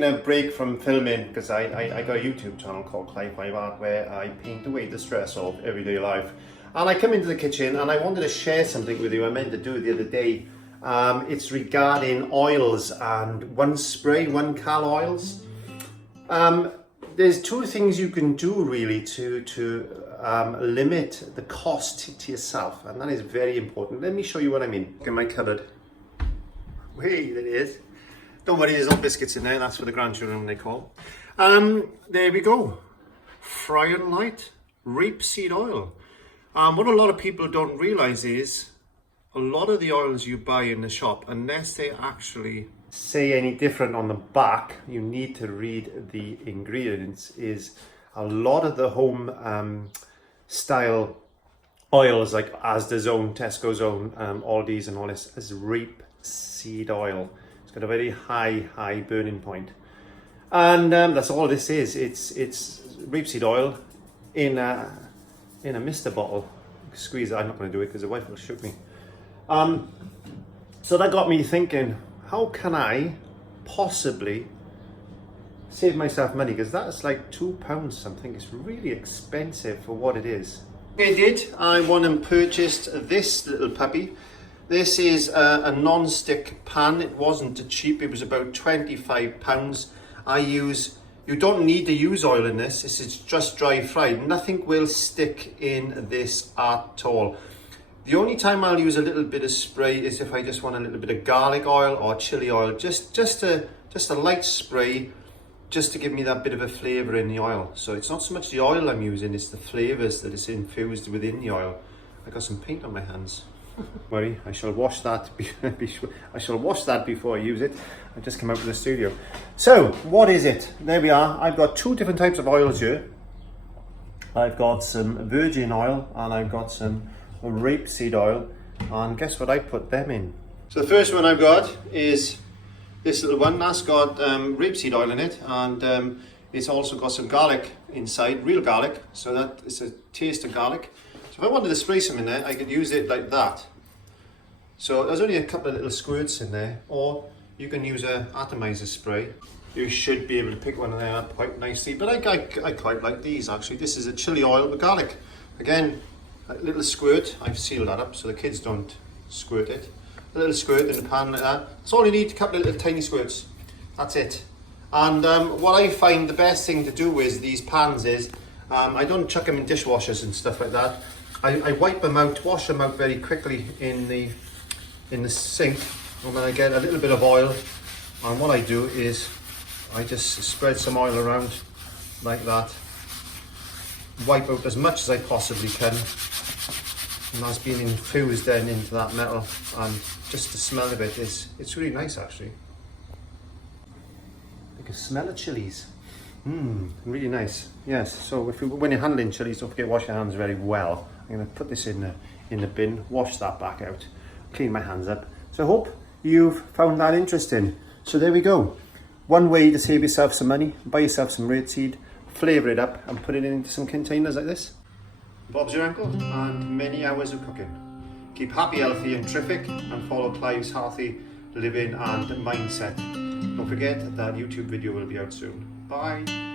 taking a break from filming because I got a YouTube channel called Clive where I paint away the stress of everyday life. And I come into the kitchen and I wanted to share something with you. I meant to do it the other day. It's regarding oils and one cal oils. There's two things you can do really to limit the cost to yourself, and that is very important. Let me show you what I mean. Look at my cupboard. Wait, there it is. Don't worry, there's no biscuits in there. That's for the grandchildren, they call. There we go. Frying light rapeseed oil. What a lot of people don't realize is a lot of the oils you buy in the shop, unless they actually say any different on the back, you need to read the ingredients, is a lot of the home style oils like Asda's own, Tesco's own, Aldi's and all this is rapeseed oil. It's got a very high burning point. And that's all this is. It's rapeseed oil in a mister bottle. Squeeze it. I'm not going to do it because the wife will shoot me. So that got me thinking, how can I possibly save myself money? Because that's like £2 something. It's really expensive for what it is. I did. I went and purchased this little puppy. This is a non-stick pan. It wasn't cheap. It was about £25. You don't need to use oil in this. This is just dry fried. Nothing will stick in this at all. The only time I'll use a little bit of spray is if I just want a little bit of garlic oil or chili oil. Just a light spray, just to give me that bit of a flavour in the oil. So it's not so much the oil I'm using, it's the flavours that is infused within the oil. I got some paint on my hands. Worry, I shall wash that. I shall wash that before I use it. I just come out of the studio. So what is it? There we are. I've got two different types of oils here. I've got some virgin oil and I've got some rapeseed oil. And guess what I put them in? So the first one I've got is this little one. That's got rapeseed oil in it, and it's also got some garlic inside, real garlic. So that is a taste of garlic. So if I wanted to spray some in there, I could use it like that. So there's only a couple of little squirts in there, or you can use a atomizer spray. You should be able to pick one of them up quite nicely, but I quite like these actually. This is a chili oil with garlic. Again, a little squirt. I've sealed that up so the kids don't squirt it. A little squirt in the pan like that. That's all you need, a couple of little tiny squirts. That's it. And what I find the best thing to do with these pans is, I don't chuck them in dishwashers and stuff like that. I wipe them out, wash them out very quickly in the sink, and then I get a little bit of oil, and what I do is I just spread some oil around like that, wipe out as much as I possibly can, and that's being infused then into that metal, and just the smell of it it's really nice actually. You can smell the chilies. Really nice. Yes, so when you're handling chilies, don't forget to wash your hands very well. I'm going to put this in the bin, wash that back out, clean my hands up. So I hope you've found that interesting. So there we go. One way to save yourself some money: buy yourself some rapeseed, flavour it up and put it into some containers like this. Bob's your uncle, and many hours of cooking. Keep happy, healthy and terrific, and follow Clive's healthy living and mindset. Don't forget that YouTube video will be out soon. Bye.